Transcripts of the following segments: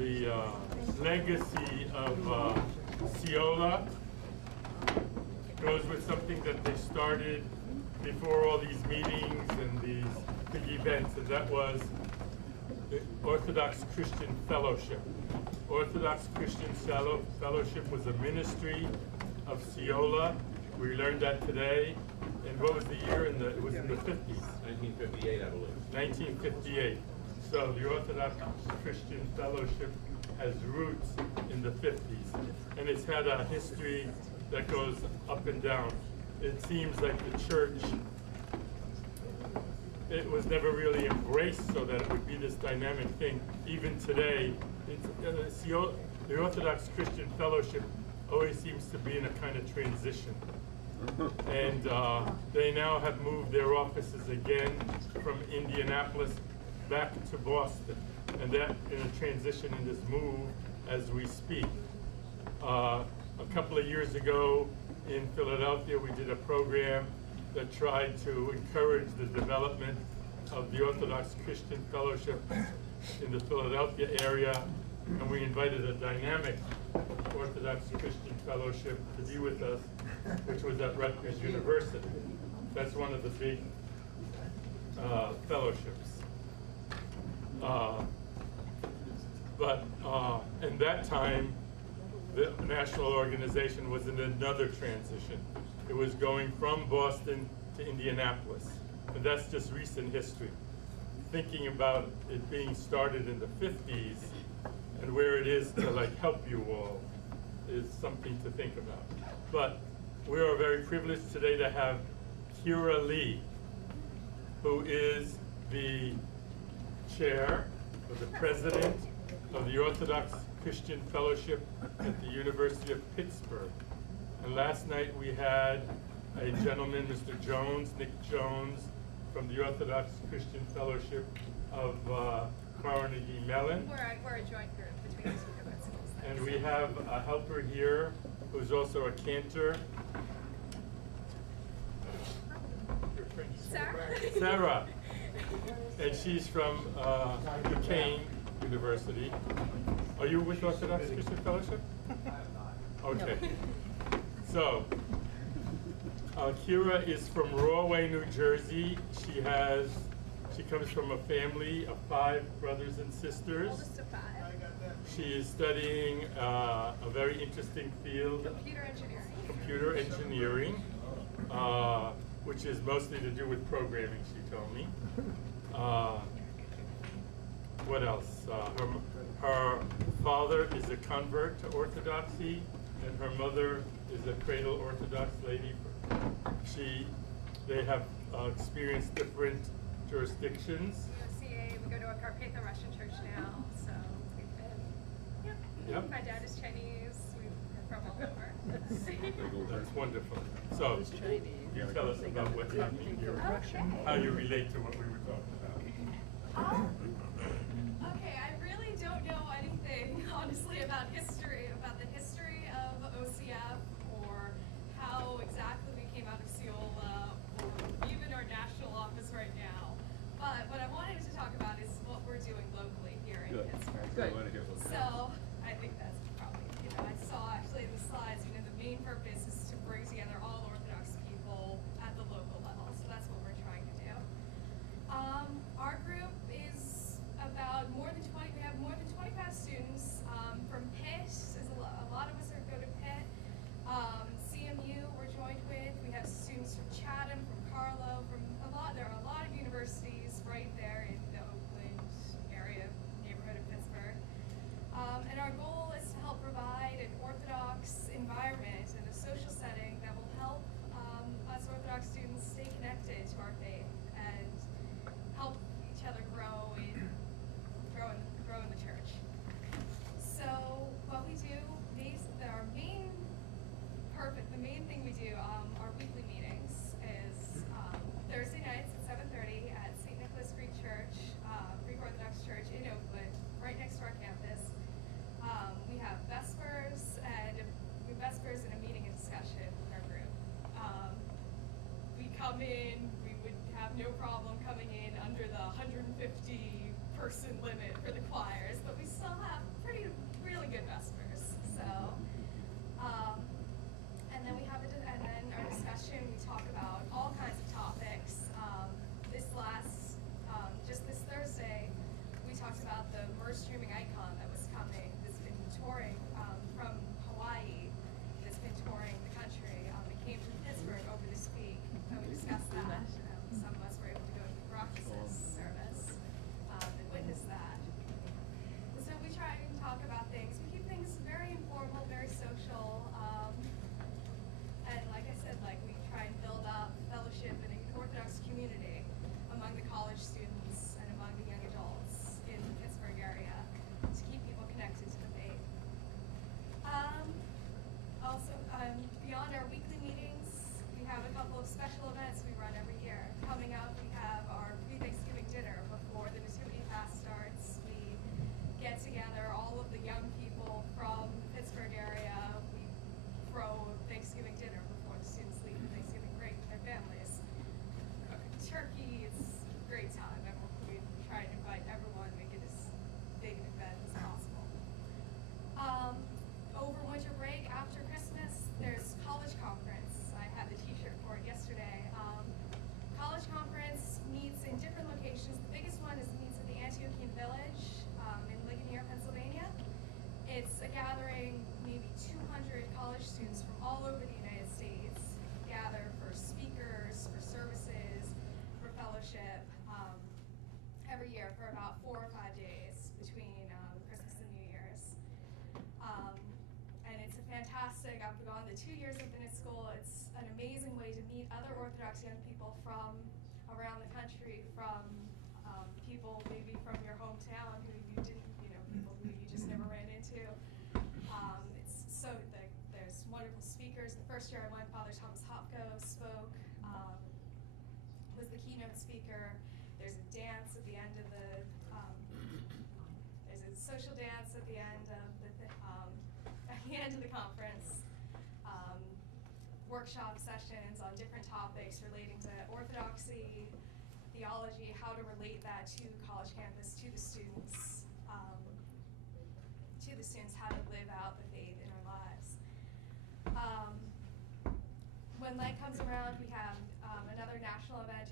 the legacy of CEOYLA goes with something that they started before all these meetings and these big events, and that was the Orthodox Christian Fellowship. Orthodox Christian Fellowship was a ministry of CEOYLA. We learned that today. And what was the year? It was in the 50s. 1958, I believe. 1958. So the Orthodox Christian Fellowship has roots in the 50s. And it's had a history that goes up and down. It seems like the church, it was never really embraced so that it would be this dynamic thing. Even today, the Orthodox Christian Fellowship always seems to be in a kind of transition. And they now have moved their offices again from Indianapolis back to Boston. And that in a transition in this move as we speak. A couple of years ago in Philadelphia, we did a program that tried to encourage the development of the Orthodox Christian Fellowship in the Philadelphia area. And we invited a dynamic Orthodox Christian Fellowship to be with us, which was at Rutgers University. That's one of the big fellowships. But in that time, the national organization was in another transition. It was going from Boston to Indianapolis. And that's just recent history. Thinking about it being started in the 50s and where it is to like help you all is something to think about. But we are very privileged today to have Kira Lee, who is the chair or the president of the Orthodox Christian Fellowship at the University of Pittsburgh. And last night we had a gentleman, Mr. Jones, Nick Jones, from the Orthodox Christian Fellowship of Carnegie Mellon. We're a joint group between the two different schools. And we have a helper here who's also a cantor. Sarah. And she's from Duquesne University. Are you with Orthodox Christian Fellowship? Okay. So, Kira is from Rahway, New Jersey. She comes from a family of 5 brothers and sisters. Oldest of 5. She is studying a very interesting field. Computer engineering. Computer engineering, which is mostly to do with programming, she told me. What else? Her father is a convert to Orthodoxy, and her mother is a cradle Orthodox lady. They have experienced different jurisdictions. We go to a Carpatho-Russian church now, so we've been, Yep. My dad is Chinese, we're from all over. That's wonderful. So, you tell us about what's happening here, how you relate to what we were talking about. Okay, I really don't know anything, honestly, about the history of OCF, or how exactly we came out of CEOYLA, or even our national office right now. But what I wanted to talk about is what we're doing locally here in Pittsburgh. Good. So I think that's probably, I saw actually in the slides, the main purpose is to bring together all Orthodox people at the local level. So that's what we're trying to do. Our group is about we have more than 25 students from Pitt. A lot of us go to Pitt. CMU we're joined with. We have students from Chatham, from Carlow, there are a lot of universities right there in the Oakland area, neighborhood of Pittsburgh. And our goal is to help provide an Orthodox environment and a social setting that will help us Orthodox students stay connected to our faith and help each other grow in the church. So what we do, the main thing we do, our weekly meetings is Thursday nights at 7:30 at St. Nicholas Greek Church, Greek Orthodox Church in Oakland, right next to our campus. We have Vespers and a meeting and discussion with our group. We come in, we would have no problem coming in under the 150 person limit for the choirs, but we still have pretty good Vespers. So, and then and then our discussion, we talk about all kinds of topics. Just this Thursday, we talked about the merge streaming icon that was coming, that's been touring from Hawaii, that's been touring the country. It came from Pittsburgh over this week, and we discussed that. Some of us were able to go to the Roxas service and witness that. So we try and talk about things. We keep things very informal, very social, and like I said, we try and build up fellowship in an Orthodox community among the college students and among the young adults in the Pittsburgh area to keep people connected to the faith. Also, beyond our weekly meetings, we have a couple of special events we run every year. Coming up, we have our pre-Thanksgiving dinner before the Nativity Fast starts. We get together all of the young people from the Pittsburgh area. We throw a Thanksgiving dinner before the students leave for Thanksgiving break with their families. Cook turkey, it's a great time. We try to invite everyone, make it as big an event as possible. Over winter break, after Christmas, there's college conference. I had the t-shirt for it yesterday. College conference meets in different locations. The biggest one meets at the Antiochian Village in Ligonier, Pennsylvania. It's a gathering, maybe 200 college students from all over the United States gather for speakers, for services, for fellowship, every year for about 4 or 5 days between Christmas and New Year's. And it's a fantastic, I've gone the 2 years I've been at school. It's an amazing way to meet other Orthodox young people from around the country, from people maybe from your hometown who you didn't, people who you just never ran into. There's wonderful speakers. The first year I went, Father Thomas Hopko spoke, was the keynote speaker. There's a dance at the end of there's a social dance at the end of the conference. Workshop sessions on different topics relating to orthodoxy, theology, how to relate that to college campus, to the students, how to live out the faith in our lives. When Lent comes around, we have another national event,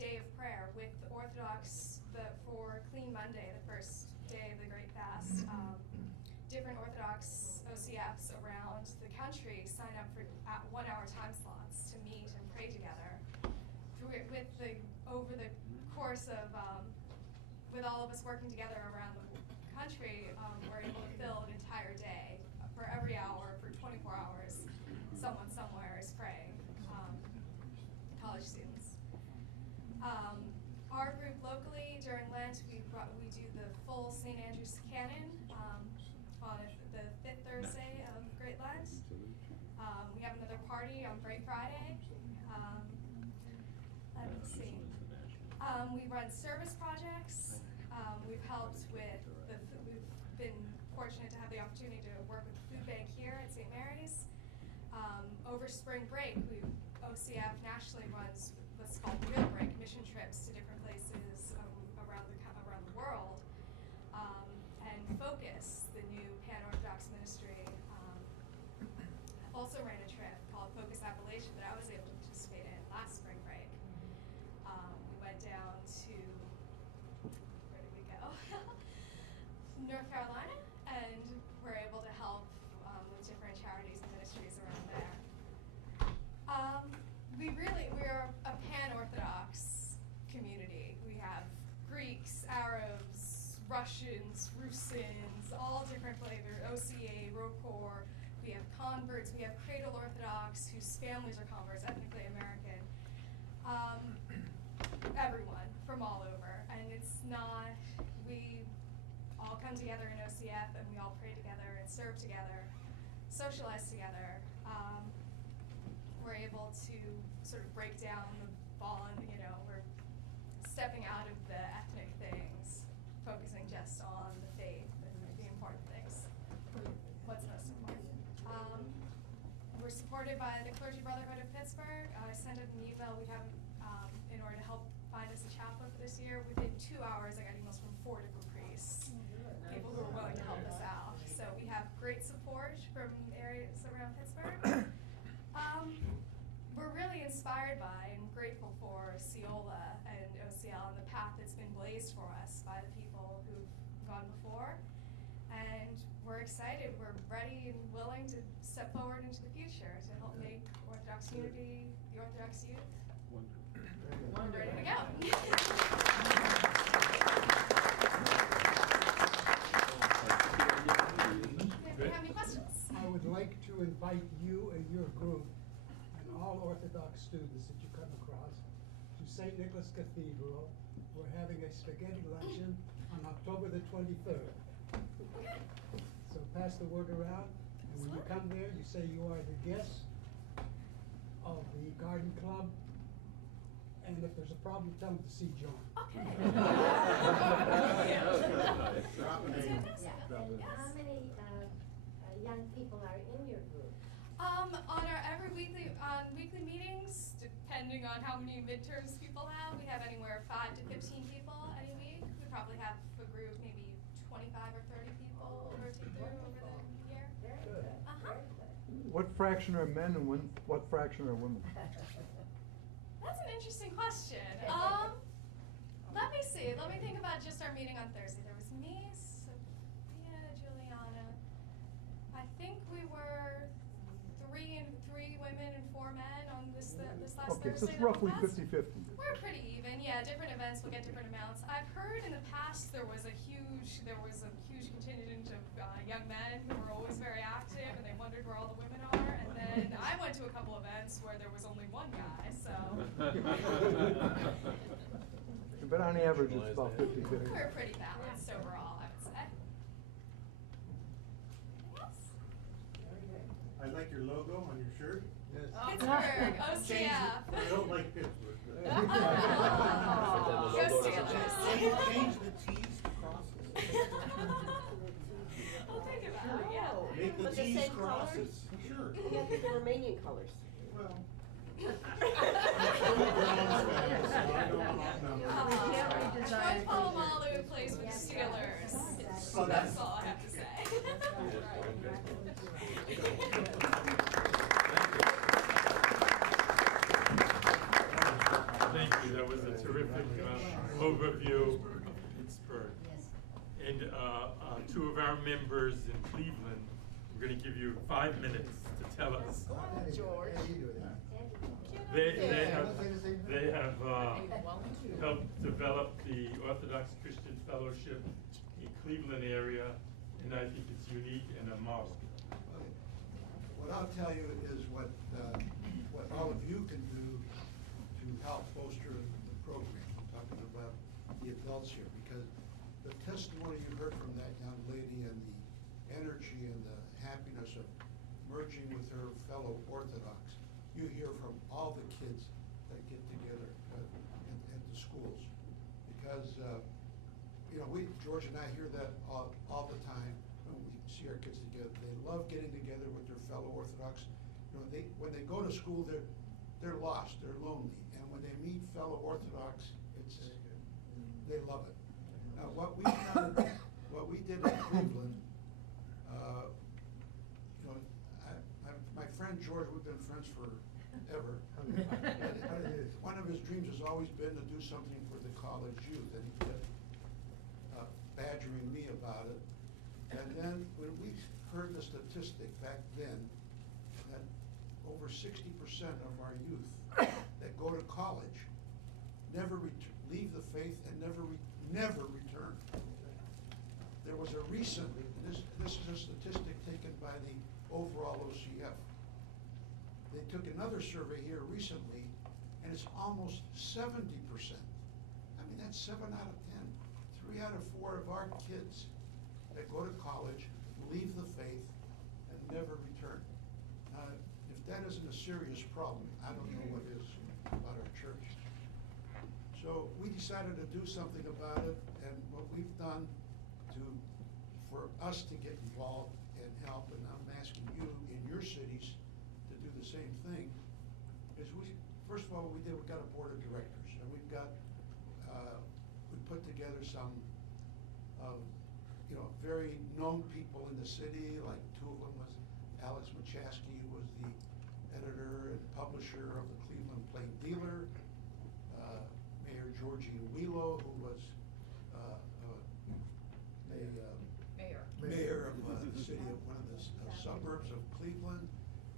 Day of Prayer, with the Orthodox for Clean Monday, the first day of the Great Fast. Different Orthodox OCFs around the country sign up for 1-hour time slots to meet and pray together. Over the course of, with all of us working together around the country, we're able to fill an entire day. For every hour, for 24 hours, someone somewhere is praying, college students. Our group locally during Lent, we do the full St. Andrew's Canon on the 5th Thursday of Great Lent. We have another party on Great Friday. Let me see. We run service projects. We've helped with we've been fortunate to have the opportunity to work with the food bank here at St. Mary's. Over spring break, OCF nationally runs what's called Real Break, mission trips to different places around the world, and Focus, the new Pan-Orthodox ministry, also ran a trip called Focus Appalachia that I was able to participate in last spring break. We went down to, where did we go? North Carolina, and were able to help with different charities and ministries around there. We're a pan-Orthodox community. We have Greeks, Arabs, Russians, Rusins, all different flavors, OCA, ROCOR. We have converts, we have Cradle Orthodox, whose families are converts, ethnically American. Everyone from all over. And we all come together in OCF and we all pray together and serve together, socialize together. We're able to sort of break down the bond, we're stepping out of the ethnic things, focusing just on the faith and the important things. What's most important. We're supported by the Clergy Brotherhood of Pittsburgh. I sent out an email. We have, in order to help find us a chaplain for this year, within 2 hours I got emails from 4 different priests, people who are willing to help us out. So we have inspired by and grateful for CEOYLA and OCL and the path that's been blazed for us by the people who've gone before. And we're excited, we're ready and willing to step forward into the future to help make Orthodox unity, the Orthodox youth. We're ready to go. If you have any questions? I would like to invite you and your group and all Orthodox students that you come across to St. Nicholas Cathedral. We're having a spaghetti luncheon on October the 23rd. So pass the word around, and when you come there, you say you are the guests of the Garden Club, and if there's a problem, tell them to see John. Okay. How many young people are in your group? On our weekly meetings, depending on how many midterms people have, we have anywhere 5 to 15 people any week. We probably have a group, maybe 25 or 30 people rotate through over the year. Very good. Very good. What fraction are men and what fraction are women? That's an interesting question. Let me see. Let me think about just our meeting on Thursday. There was me, Sophia, Juliana. I think we were three women and 4 men on this last Okay, Thursday. so it's roughly that we passed. 50-50. We're pretty even. Yeah, different events will get different amounts. I've heard in the past there was a huge contingent of young men who were always very active, and they wondered where all the women are. And then I went to a couple events where there was only one guy. So. But on average, it's about 50-50. We're pretty balanced overall, I would say. Anything else? I like your logo on your shirt. Yes. Pittsburgh, Change OCF. it. I don't like Pittsburgh. Go Steelers. Change the T's to crosses. I'll think about it, yeah. Make the With the T's same crosses. Sure. Yeah, the Romanian colors. Well. Troy Polamalu plays with the Steelers. So that's all I have to say. Thank you. That was a terrific overview of Pittsburgh. And 2 of our members in Cleveland, we're going to give you 5 minutes to tell us. They have helped develop the Orthodox Christian Fellowship in Cleveland area, and I think it's unique and a model. What I'll tell you is what all of you can do to help foster the program. I'm talking about the adults here, because the testimony you heard from that young lady and the energy and the happiness of merging with her fellow Orthodox, you hear from all the kids that get together at the schools. Because, George and I hear that all the time when we see our kids together. They love getting together with their fellow Orthodox. When they go to school, they're lost, they're lonely. And when they meet fellow Orthodox, they love it. Now, what we did in Cleveland, my friend George, we've been friends forever. One of his dreams has always been to do something for the college youth, and he kept badgering me about it. And then when we heard the statistic back then that over 60% of our youth that go to college never leave the faith and never return. There was a recent, this is a statistic taken by the overall OCF. They took another survey here recently, and it's almost 70%. I mean, that's 7 out of 10. 3 out of 4 of our kids that go to college leave the faith and never return. If that isn't a serious problem, I don't know what is about our church. So we decided to do something about it, and what we've done for us to get involved and help, and I'm asking you in your cities to do the same thing, is first of all, we got a board of directors, and we put together some very known people in the city, like 2 of them was Alex Matsoukas, who was the editor and publisher of the Cleveland Plain Dealer, Mayor Georgie Wheelo, who was mayor of the city of one of the suburbs of Cleveland,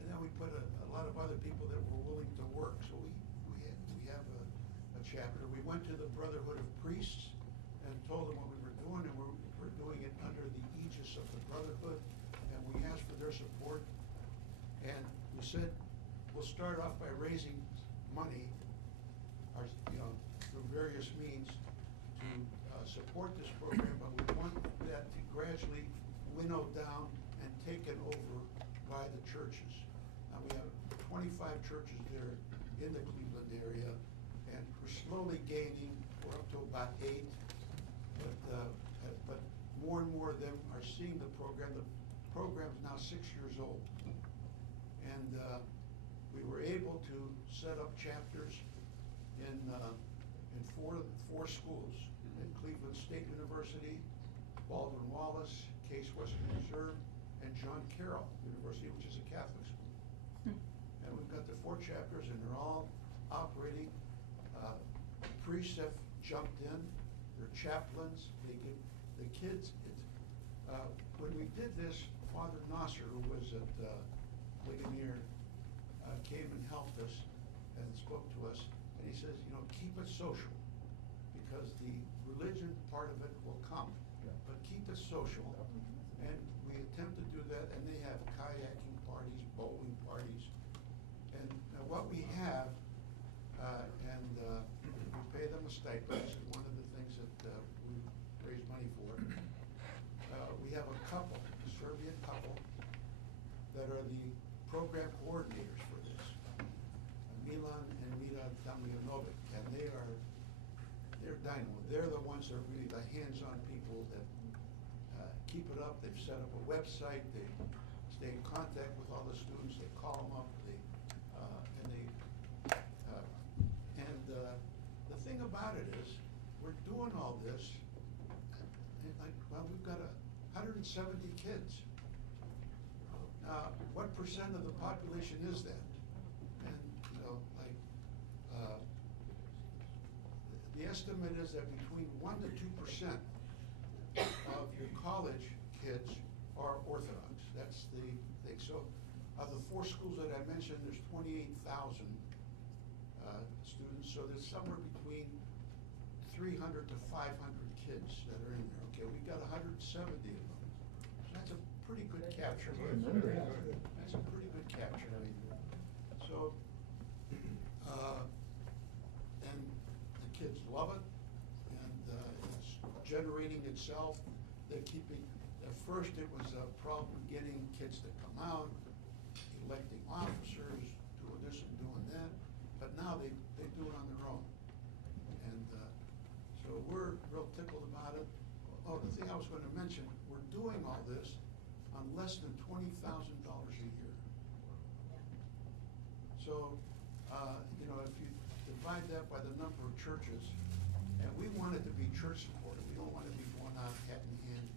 and then we put a lot of other people that were willing to work. So we have a chapter. We went to the Brotherhood of Priests and told them what we were doing, and we're doing it under the aegis of the Brotherhood, and we asked for their support. And we said we'll start off by raising money, through various means to support this program, but we want that to gradually winnow down and taken over by the churches. Now we have 25 churches there in the Cleveland area, and we're slowly gaining. We're up to about 8, but more and more of them are seeing the program. The program's now 6 years old, and we were able to set up chapters in four schools: in Cleveland State University, Baldwin Wallace, Case Western Reserve, and John Carroll University, which is a Catholic school. And we've got the 4 chapters, and they're all operating. Priests have jumped in. They're chaplains. They give the kids. When we did this, Father Nasser, who was at Ligonier, came and helped us and spoke to us. And he says, keep it social, because the religion part of it will come, but keep it social. And we attempt to do that, and they have kayaking parties, bowling parties, and what we have, and we pay them a stipend. This is one of the things that we raise money for. We have a couple, a Serbian couple, that are the program coordinators for this, Milan and Mira Damjanovic, and they're dynamo. They're the ones that are really the hands-on people that keep it up. They've set up a website. They stay in contact with all the students. They call them up. The thing about it is, we're doing all this, and we've got 170 kids. What percent of the population is that? And the estimate is that between 1% to 2% of your college kids are Orthodox. That's the thing. So, of the 4 schools that I mentioned, there's 28,000 students. So there's somewhere between 300 to 500 kids that are in there. Okay, we got 170 of them. So that's a pretty good capture. That's a pretty good capture. So, and the kids love it, and it's generating itself. They're keeping. At first, it was a problem getting kids to come out, electing officers, doing this and doing that. But now they do it on their own, and so we're real tickled about it. Oh, the thing I was going to mention, we're doing all this on less than $20,000 a year. So, if you divide that by the number of churches, and we want it to be church supported. We don't want to be going out hat in hand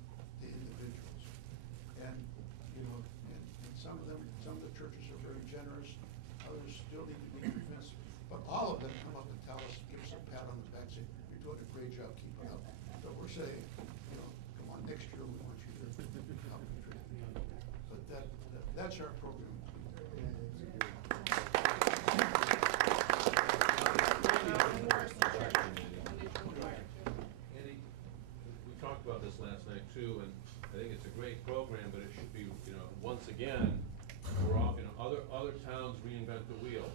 to individuals. And, and some of the churches are very generous. Others still need to be convinced. But all of them come up and tell us, give us a pat on the back, say, you're doing a great job, keep it up. So we're saying, come on, next year we want you to help contribute. But that's our program. Andy, we talked about this last night too, and I think it's a great program, but it should be, once again, we're all, other towns reinvent the wheel.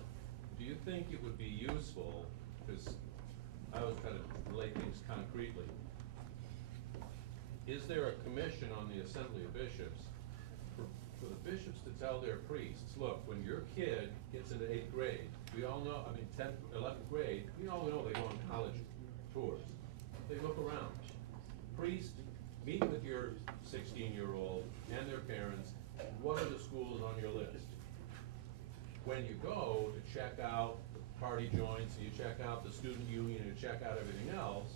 Do you think it would be useful, because I always try to relate things concretely, is there a commission on the Assembly of Bishops for the bishops to tell their priests, look, when your kid gets into 8th grade, we all know, 10th, 11th grade, we all know they go on college tours. They look around. Priest, meet with your 16-year-old and their parents. What are the schools on your list? When you go to check out the party joints, you check out the student union, you check out everything else,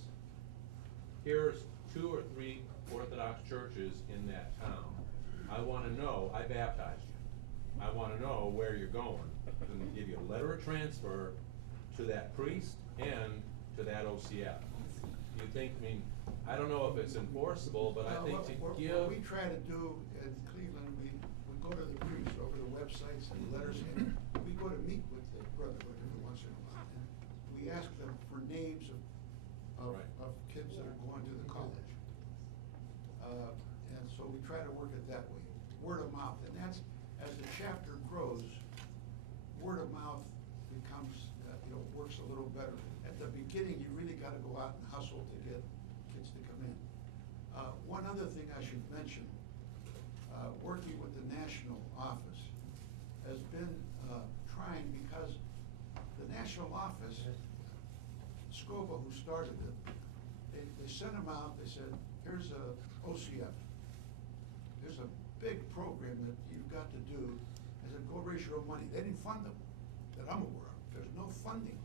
here's 2 or 3 Orthodox churches in that town. I want to know, I baptized you. I wanna know where you're going. And they give you a letter of transfer to that priest and to that OCF. Do you think, I mean, I don't know if it's enforceable, but I think to What give. we try to do in Cleveland, we go to the priest over the websites and letters, and we go to meet with the brotherhood every once in a while. And we ask them for names Right. of kids that are going to the college. And so we try to work it that way, word of mouth. And that's, as the chapter grows, word of mouth becomes, works a little better. At the beginning, you really gotta go out and hustle to get kids to come in. One other thing I should mention, working with the national office has been trying, because the national office, Scoba, who started it, they sent them out, they said, here's a OCF. There's a big program that you've got to do. I said, go raise your own money. They didn't fund them, that I'm aware of. There's no funding.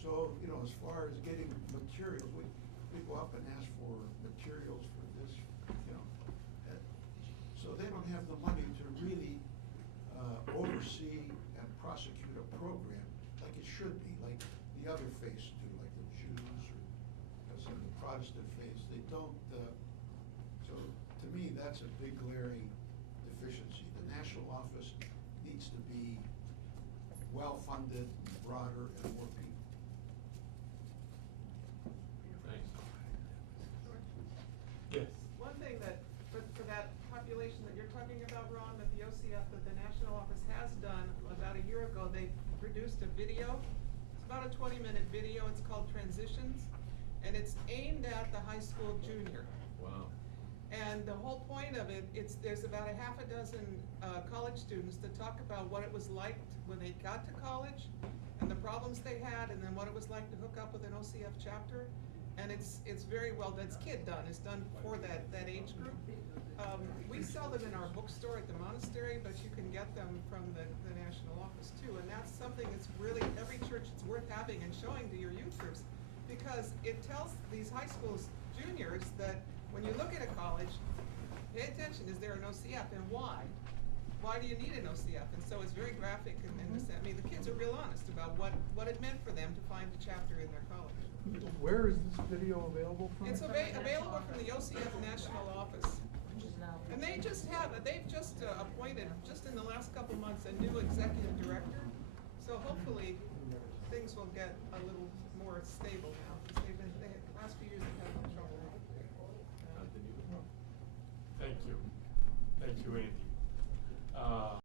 So, as far as getting materials, we go up and ask for materials for this, so they don't have the money to really oversee and prosecute a program like it should be, like the other faiths do, like the Jews or some of the Protestant faiths. They don't, so to me, that's a big glaring deficiency. The national office needs to be well-funded, broader, and more people. Thanks. Yes. One thing that, for that population that you're talking about, Ron, that the OCF, that the national office has done, about a year ago, they produced a video. It's about a 20-minute video. It's called Transitions, and it's aimed at the high school junior. Wow. And the whole point of it, there's about a half a dozen college students that talk about what it was like when they got to college, and the problems they had, and then what it was like to hook up with an OCF chapter. And it's very well, that's kid done, it's done for that age group. We sell them in our bookstore at the monastery, but you can get them from the national office too. And that's something that's really, every church, it's worth having and showing to your youth groups, because it tells these high school juniors that when you look at a college, pay attention, is there an OCF, and why? Why do you need an OCF? And so it's very graphic in the sense, I mean, the kids are real honest about what it meant for them to find a chapter in their college. Where is this video available from? It's available from the OCF National Office. And they've just appointed, just in the last couple months, a new executive director. So hopefully, things will get a little more stable now.